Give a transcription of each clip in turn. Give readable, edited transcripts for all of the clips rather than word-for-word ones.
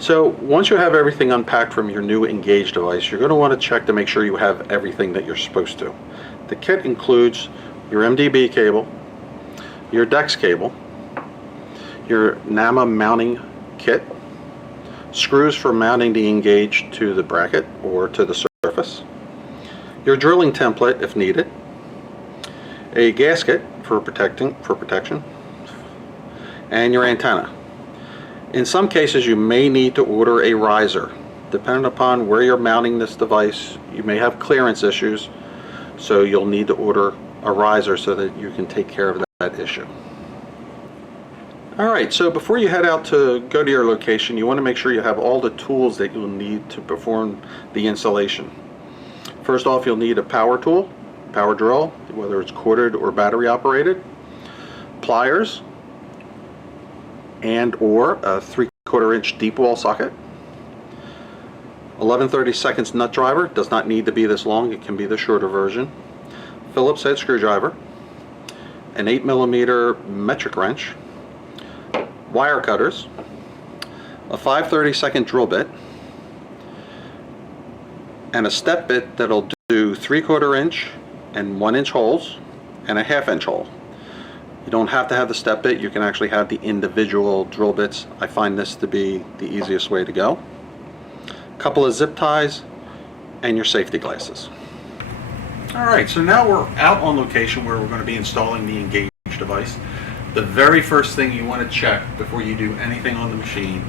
So once you have everything unpacked from your new Engage device, you're going to want to check to make sure you have everything that you're supposed to. The kit includes your MDB cable, your DEX cable, your NAMA mounting kit, screws for mounting the Engage to the bracket or to the surface, your drilling template if needed, a gasket for protection, and your antenna. In some cases you may need to order a riser. Depending upon where you're mounting this device, you may have clearance issues, so you'll need to order a riser so that you can take care of that issue. Alright, so before you head out to go to your location, you want to make sure you have all the tools that you'll need to perform the installation. First off, you'll need a power tool, power drill, whether it's corded or battery operated, pliers, and or a 3/4 inch deep wall socket. 11/32 nut driver, does not need to be this long, it can be the shorter version. Phillips head screwdriver, an 8mm metric wrench, wire cutters, a 5/32 drill bit, and a step bit that'll do 3/4 inch and 1 inch holes and a 1/2 inch hole. You don't have to have the step bit, you can actually have the individual drill bits. I find this to be the easiest way to go. A couple of zip ties and your safety glasses. Alright, so now we're out on location where we're going to be installing the Engage device. The very first thing you want to check before you do anything on the machine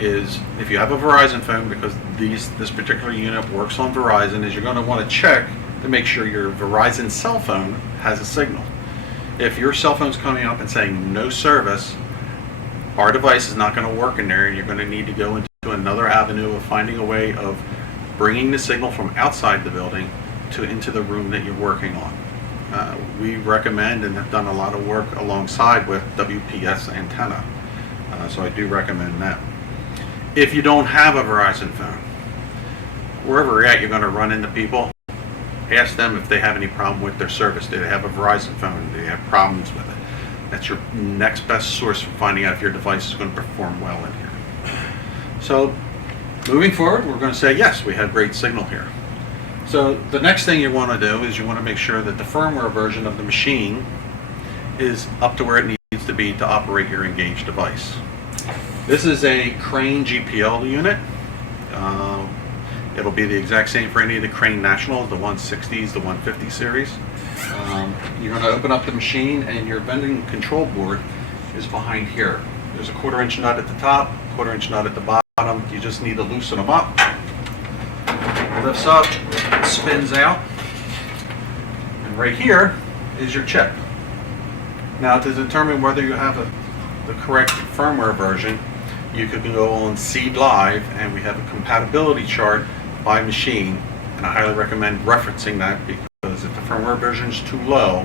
is if you have a Verizon phone, because this particular unit works on Verizon, is you're going to want to check to make sure your Verizon cell phone has a signal. If your cell phone's coming up and saying no service, our device is not going to work in there, and you're going to need to go into another avenue of finding a way of bringing the signal from outside the building into the room that you're working on. We recommend and have done a lot of work alongside with WPS antenna, so I do recommend that. If you don't have a Verizon phone, wherever you're at, you're going to run into people. Ask them if they have any problem with their service. Do they have a Verizon phone? Do they have problems with it? That's your next best source for finding out if your device is going to perform well in here. So moving forward, we're going to say yes, we have great signal here. So the next thing you want to do is you want to make sure that the firmware version of the machine is up to where it needs to be to operate your Engage device. This is a Crane GPL unit. It'll be the exact same for any of the Crane Nationals, the 160s, the 150 series. You're going to open up the machine and your vending control board is behind here. There's a 1/4 inch nut at the top, 1/4 inch nut at the bottom. You just need to loosen them up. It lifts up, spins out, and right here is your chip. Now to determine whether you have the correct firmware version, you could go on Seed Live and we have a compatibility chart by machine, and I highly recommend referencing that, because if the firmware version is too low,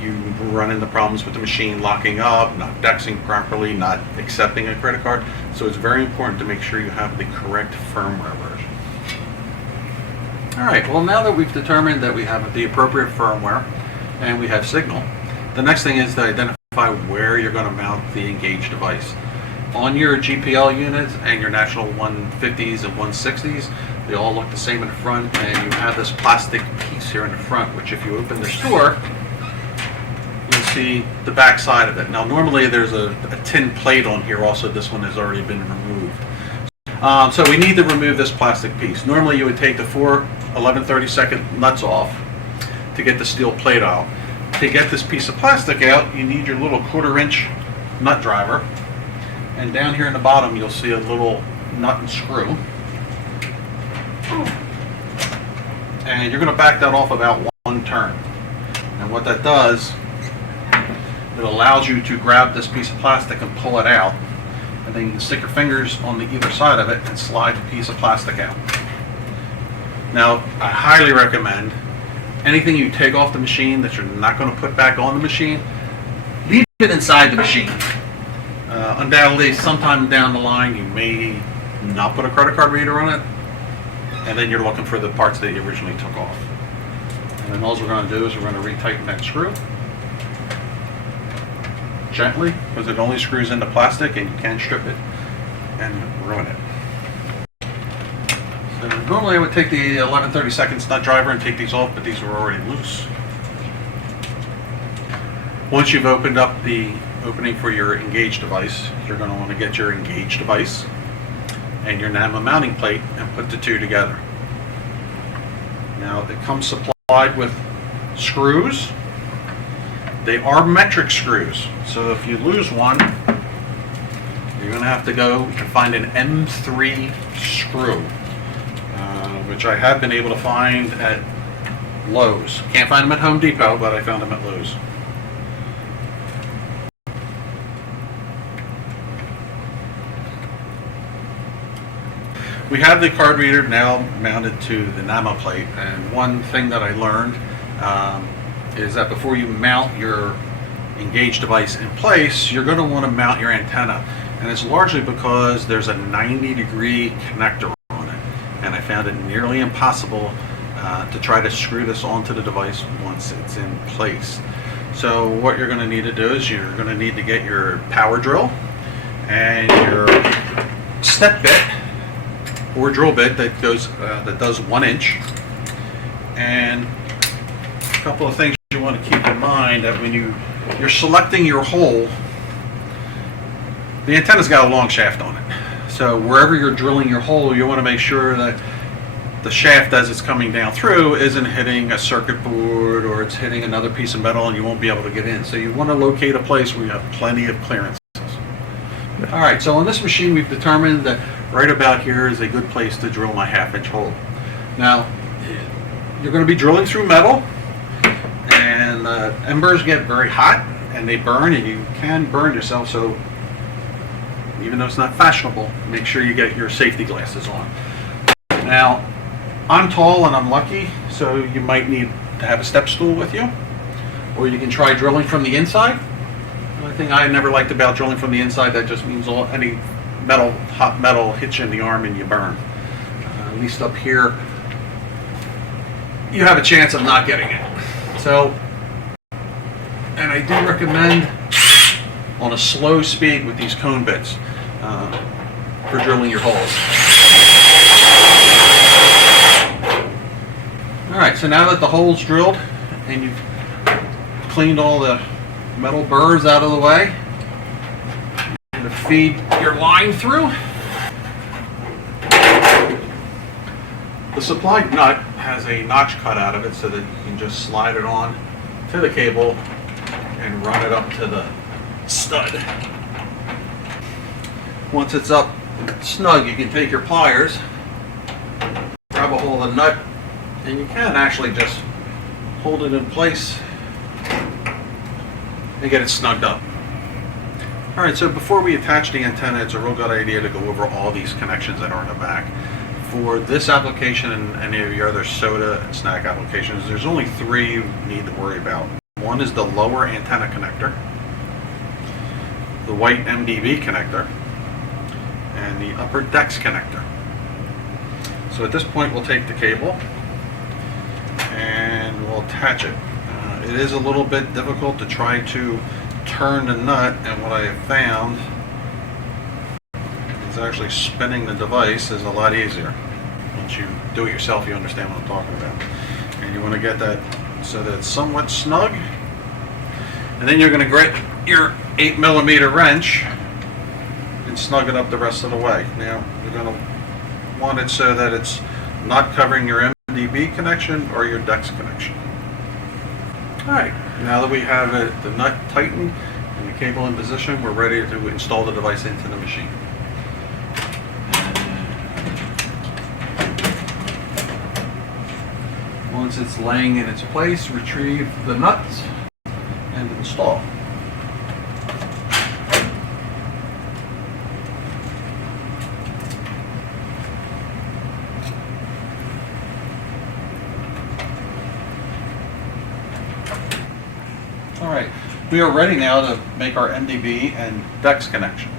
you run into problems with the machine locking up, not dexing properly, not accepting a credit card. So it's very important to make sure you have the correct firmware version. Alright, well now that we've determined that we have the appropriate firmware and we have signal, the next thing is to identify where you're going to mount the Engage device. On your GPL units and your National 150s and 160s, they all look the same in the front, and you have this plastic piece here in the front, which if you open this door, you'll see the back side of it. Now normally there's a tin plate on here also. This one has already been removed. So we need to remove this plastic piece. Normally you would take the 4 11/32 nuts off to get the steel plate out. To get this piece of plastic out, you need your little 1/4 inch nut driver. And down here in the bottom you'll see a little nut and screw. And you're going to back that off about 1 turn. And what that does, it allows you to grab this piece of plastic and pull it out. And then you can stick your fingers on the either side of it and slide the piece of plastic out. Now, I highly recommend anything you take off the machine that you're not going to put back on the machine, leave it inside the machine. Undoubtedly, sometime down the line, you may not put a credit card reader on it, and then you're looking for the parts that you originally took off. And then all we're going to do is we're going to retighten that screw gently, because it only screws into plastic and you can strip it and ruin it. So normally I would take the 11/32 nut driver and take these off, but these were already loose. Once you've opened up the opening for your Engage device, you're going to want to get your Engage device and your NAMA mounting plate and put the two together. Now it comes supplied with screws. They are metric screws, so if you lose one, you're going to have to go and find an M3 screw, which I have been able to find at Lowe's. Can't find them at Home Depot, but I found them at Lowe's. We have the card reader now mounted to the NAMA plate, and one thing that I learned is that before you mount your Engage device in place, you're going to want to mount your antenna, and it's largely because there's a 90-degree connector on it, and I found it nearly impossible to try to screw this onto the device once it's in place. So what you're going to need to do is you're going to need to get your power drill and your step bit or drill bit that goes that does 1 inch, and a couple of things you want to keep in mind that when you're selecting your hole, the antenna's got a long shaft on it, so wherever you're drilling your hole, you want to make sure that the shaft as it's coming down through isn't hitting a circuit board or it's hitting another piece of metal and you won't be able to get in. So you want to locate a place where you have plenty of clearance. Alright, so on this machine we've determined that right about here is a good place to drill my 1/2 inch hole. Now, you're going to be drilling through metal, and embers get very hot and they burn, and you can burn yourself, so even though it's not fashionable, make sure you get your safety glasses on. Now, I'm tall and I'm lucky, so you might need to have a step stool with you, or you can try drilling from the inside. The thing I never liked about drilling from the inside, that just means any hot metal hits you in the arm and you burn. At least up here, you have a chance of not getting it. So, and I do recommend on a slow speed with these cone bits for drilling your holes. Alright, so now that the hole's drilled and you've cleaned all the metal burrs out of the way, to feed your line through. The supplied nut has a notch cut out of it so that you can just slide it on to the cable and run it up to the stud. Once it's up snug, you can take your pliers, grab a hold of the nut, and you can actually just hold it in place and get it snugged up. Alright, so before we attach the antenna, it's a real good idea to go over all these connections that are in the back. For this application and any of your other soda and snack applications, there's only 3 you need to worry about. One is the lower antenna connector, the white MDB connector, and the upper DEX connector. So at this point we'll take the cable and we'll attach it. It is a little bit difficult to try to turn the nut, and what I have found is actually spinning the device is a lot easier. Once you do it yourself, you understand what I'm talking about. And you want to get that so that it's somewhat snug, and then you're going to grip your 8mm wrench and snug it up the rest of the way. Now you're going to want it so that it's not covering your MDB connection or your DEX connection. Alright, now that we have the nut tightened and the cable in position, we're ready to install the device into the machine. Once it's laying in its place, retrieve the nuts and install. Alright, we are ready now to make our MDB and DEX connections.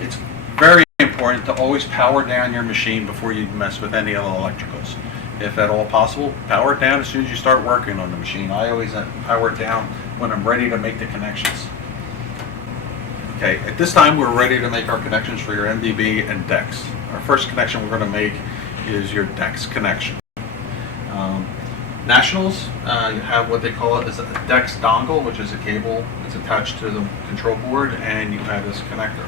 It's very important to always power down your machine before you mess with any of the electricals. If at all possible, power it down as soon as you start working on the machine. I always power it down when I'm ready to make the connections. Okay, at this time we're ready to make our connections for your MDB and DEX. Our first connection we're going to make is your DEX connection. Nationals, you have what they call it as a DEX dongle, which is a cable that's attached to the control board, and you have this connector.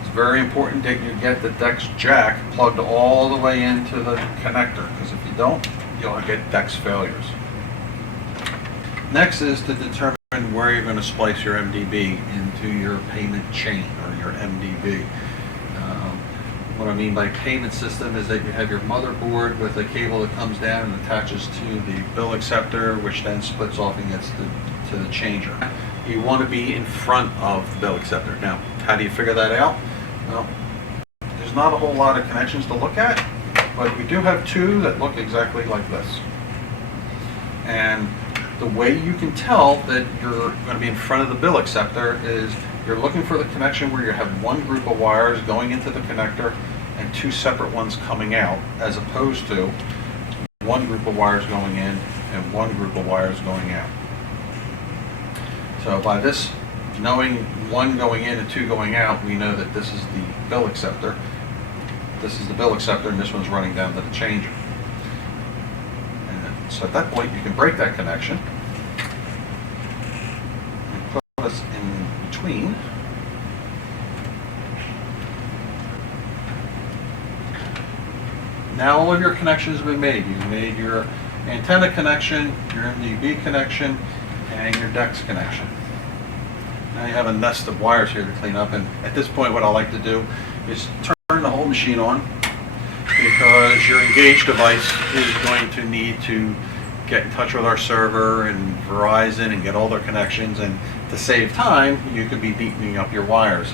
It's very important that you get the DEX jack plugged all the way into the connector, because if you don't, you'll get DEX failures. Next is to determine where you're going to splice your MDB into your payment chain, or your MDB. What I mean by payment system is that you have your motherboard with a cable that comes down and attaches to the bill acceptor, which then splits off and gets to the changer. You want to be in front of the bill acceptor. Now, how do you figure that out? Well, there's not a whole lot of connections to look at, but we do have two that look exactly like this. And the way you can tell that you're going to be in front of the bill acceptor is you're looking for the connection where you have one group of wires going into the connector and two separate ones coming out, as opposed to one group of wires going in and one group of wires going out. So by this, knowing one going in and two going out, we know that this is the bill acceptor. This is the bill acceptor, and this one's running down to the changer. And so at that point, you can break that connection and put us in between. Now all of your connections have been made. You've made your antenna connection, your MDB connection, and your DEX connection. Now you have a nest of wires here to clean up, and at this point what I like to do is turn the whole machine on, because your Engage device is going to need to get in touch with our server and Verizon and get all their connections, and to save time you could be neatening up your wires.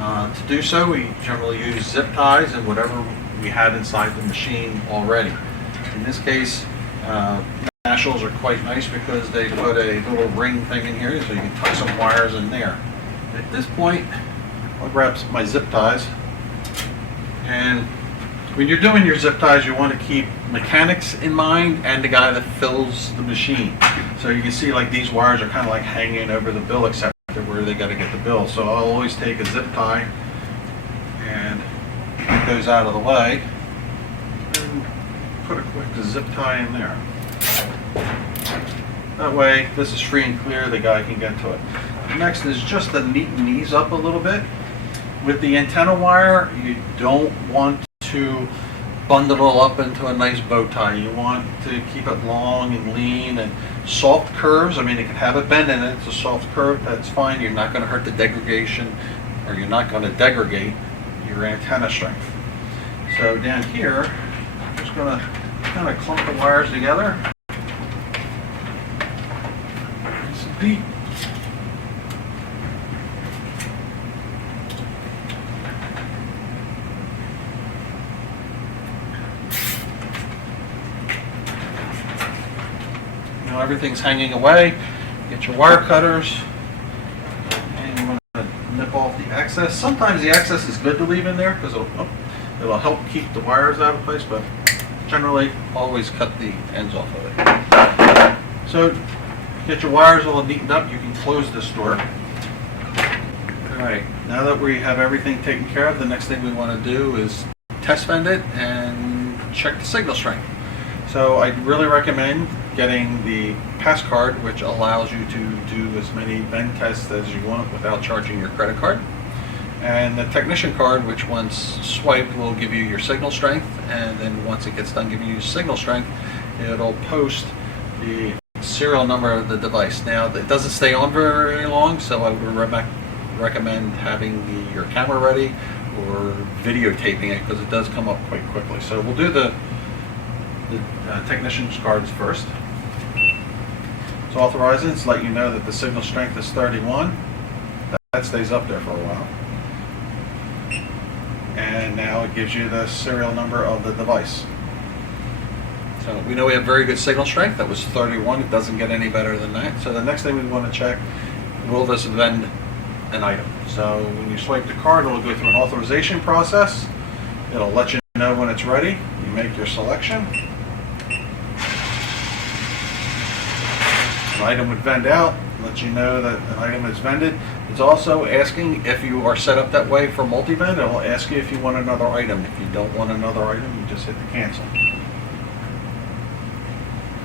To do so, we generally use zip ties and whatever we have inside the machine already. In this case, Nationals are quite nice because they put a little ring thing in here so you can tuck some wires in there. At this point, I'll grab my zip ties, and when you're doing your zip ties, you want to keep mechanics in mind and the guy that fills the machine. So you can see like these wires are kind of like hanging over the bill acceptor where they got to get the bill. So I'll always take a zip tie and get those out of the way and put a quick zip tie in there. That way this is free and clear, the guy can get to it. Next is just to neaten these up a little bit. With the antenna wire, you don't want to bundle it all up into a nice bow tie. You want to keep it long and lean and soft curves. I mean, it can have a bend in it. It's a soft curve, that's fine. You're not going to hurt the degradation, or you're not going to degrade your antenna strength. So down here, I'm just going to kind of clump the wires together. Nice and deep. Now everything's hanging away. Get your wire cutters, and you want to nip off the excess. Sometimes the excess is good to leave in there because it'll help keep the wires out of place, but generally always cut the ends off of it. So get your wires all neatened up, you can close this door. Alright, now that we have everything taken care of, the next thing we want to do is test vend it and check the signal strength. So I really recommend getting the pass card, which allows you to do as many vend tests as you want without charging your credit card. And the technician card, which once swiped will give you your signal strength, and then once it gets done giving you signal strength, it'll post the serial number of the device. Now, it doesn't stay on very long, so I would recommend having your camera ready or videotaping it, because it does come up quite quickly. So we'll do the technician's cards first. It's authorizing, it's let you know that the signal strength is 31. That stays up there for a while. And now it gives you the serial number of the device. So we know we have very good signal strength. That was 31. It doesn't get any better than that. So the next thing we want to check, will this vend an item? So when you swipe the card, it'll go through an authorization process. It'll let you know when it's ready. You make your selection. An item would vend out. let you know that an item is vended. It's also asking if you are set up that way for multi-vend. It will ask you if you want another item. If you don't want another item, you just hit the cancel.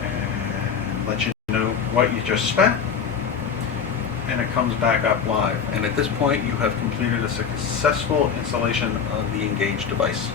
And let you know what you just spent. And it comes back up live. And at this point, you have completed a successful installation of the Engage device.